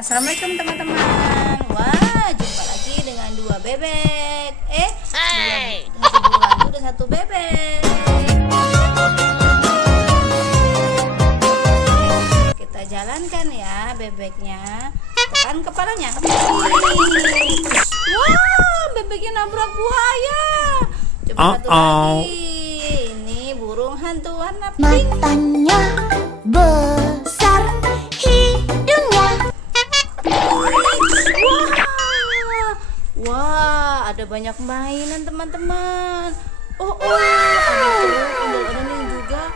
Assalamualaikum teman-teman. Wah, jumpa lagi dengan dua bebek. Dua hantu dan satu bebek. Kita jalankan ya bebeknya. Tekan kepalanya. Wah, bebeknya nabrak buaya. Coba satu lagi. Ini burung hantu warna pink. Matanya besar, hidungnya. Wah, ada banyak mainan teman-teman. Ada ondel-ondel juga.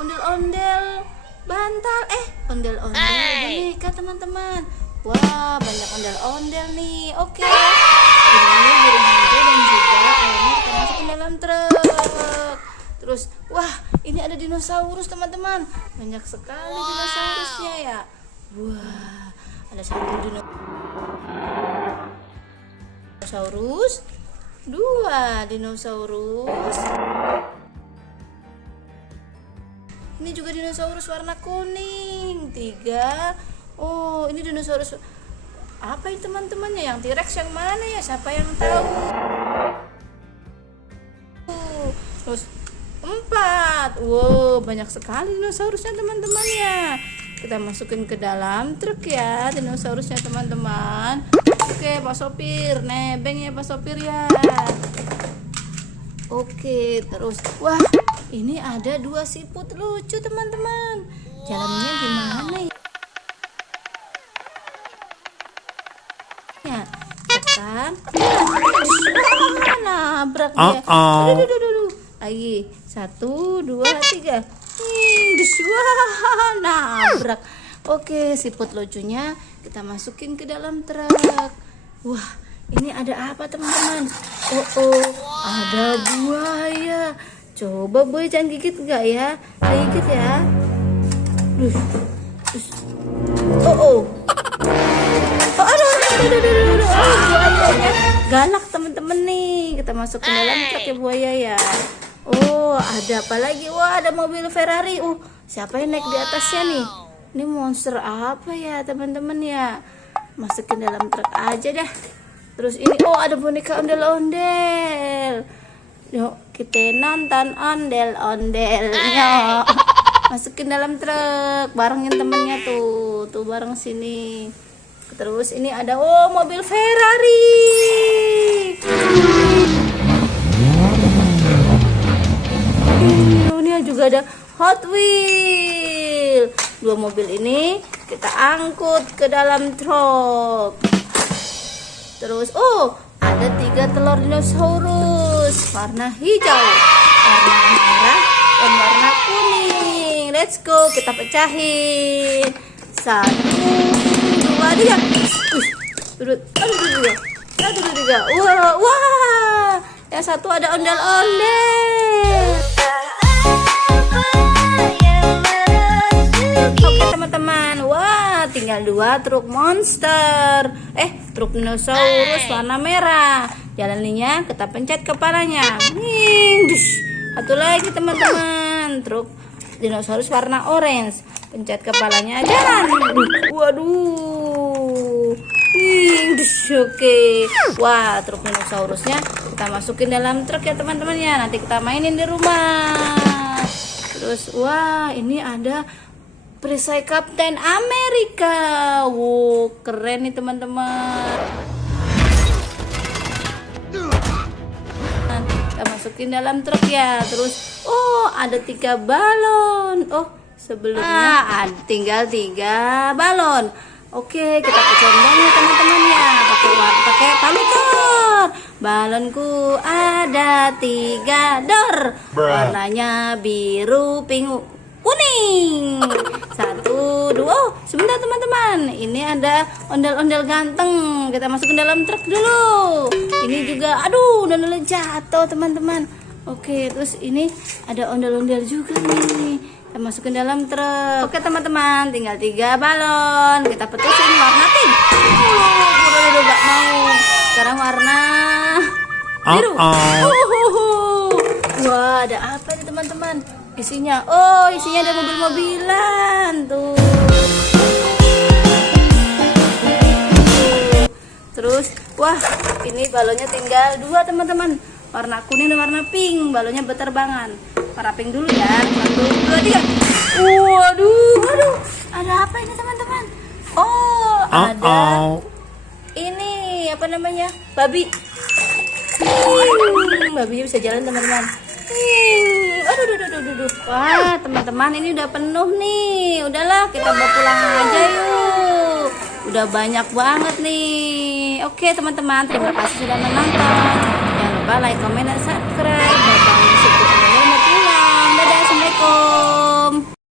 Ondel-ondel bantal. Ondel-ondel boneka teman-teman. Wah, banyak ondel-ondel nih. Oke. Ini burung hantu dan juga ayamnya kita masukin dalam truk. Terus, wah, ini ada dinosaurus teman-teman. Banyak sekali dinosaurusnya ya. Wah, ada satu dinosaurus, dua dinosaurus. Ini juga dinosaurus warna kuning. Tiga. Oh, ini dinosaurus apa ini teman-temannya? Yang T-Rex yang mana ya? Siapa yang tahu? Terus empat. Wow, banyak sekali dinosaurusnya teman-teman ya. Kita masukin ke dalam truk ya dinosaurusnya teman-teman. Oke, Pak Sopir, nebeng ya Pak Sopir ya. Oke, terus wah, ini ada dua siput lucu teman-teman. Jalannya gimana ya? Tekan. Nabrak dia. Aduh. Lagi 1, 2, 3. Wah, nabrak. Oke, siput lucunya kita masukin ke dalam truk. Wah, ini ada apa teman-teman? Ada buaya. Coba buaya jangan gigit enggak ya? Gigit ya. Aduh. Buayanya galak teman-teman nih. Kita masuk ke dalam truk ya buaya ya. Ada apa lagi? Wah, ada mobil Ferrari. Siapa yang naik di atasnya nih? Ini monster apa ya teman-teman ya? Masukin dalam truk aja dah. Terus ini ada boneka ondel-ondel. Yuk kita nonton ondel-ondelnya. Masukin dalam truk, barengin temennya tuh bareng sini. Terus ini ada mobil Ferrari. Ini juga ada Hot Wheels. Dua mobil ini kita angkut ke dalam truk. Terus ada 3 telur dinosaurus warna hijau, warna merah, dan warna kuning. Let's go, kita pecahin. 1, 2, 3. Aduh, 3. Wah, yang satu ada ondel-ondel. Oke teman-teman, wah tinggal 2 truk monster. Truk dinosaurus warna merah. Jalannya kita pencet kepalanya. Satu lagi teman-teman, truk dinosaurus warna orange. Pencet kepalanya, jalan. Waduh. Oke. Wah, truk dinosaurusnya kita masukin dalam truk ya teman-teman ya. Nanti kita mainin di rumah. Terus wah, ini ada perisai Kapten Amerika. Wow, keren nih teman-teman. Kita masukin dalam truk ya. Terus ada 3 balon. Sebelumnya tinggal 3 balon. Oke, kita pecahnya teman-teman ya. Pakai palutor. Balonku ada 3 dor. Warnanya biru, pink, kuning. 1, 2. Sebentar teman-teman, ini ada ondel-ondel ganteng. Kita masukin dalam truk dulu. Ini juga ondel-ondel jatuh teman-teman. Oke, terus ini ada ondel-ondel juga nih. Kita masukin dalam truk. Oke teman-teman, tinggal 3 balon. Kita petusin warna pink. Udah gak mau. Sekarang warna biru. Wah, ada apa nih teman-teman? Isinya ada mobil-mobilan tuh. Terus, wah, ini balonnya tinggal 2 teman-teman. Warna kuning dan warna pink. Balonnya berterbangan. Warna pink dulu ya. 1, 2, 3. Waduh. Ada apa ini teman-teman? Oh, ada ini apa namanya? Babi. Babinya bisa jalan teman-teman. Aduh. Wah, teman-teman, ini udah penuh nih. Udahlah, kita bawa pulang aja yuk. Udah banyak banget nih. Oke teman-teman, terima kasih sudah menonton. Jangan lupa like, comment, dan subscribe.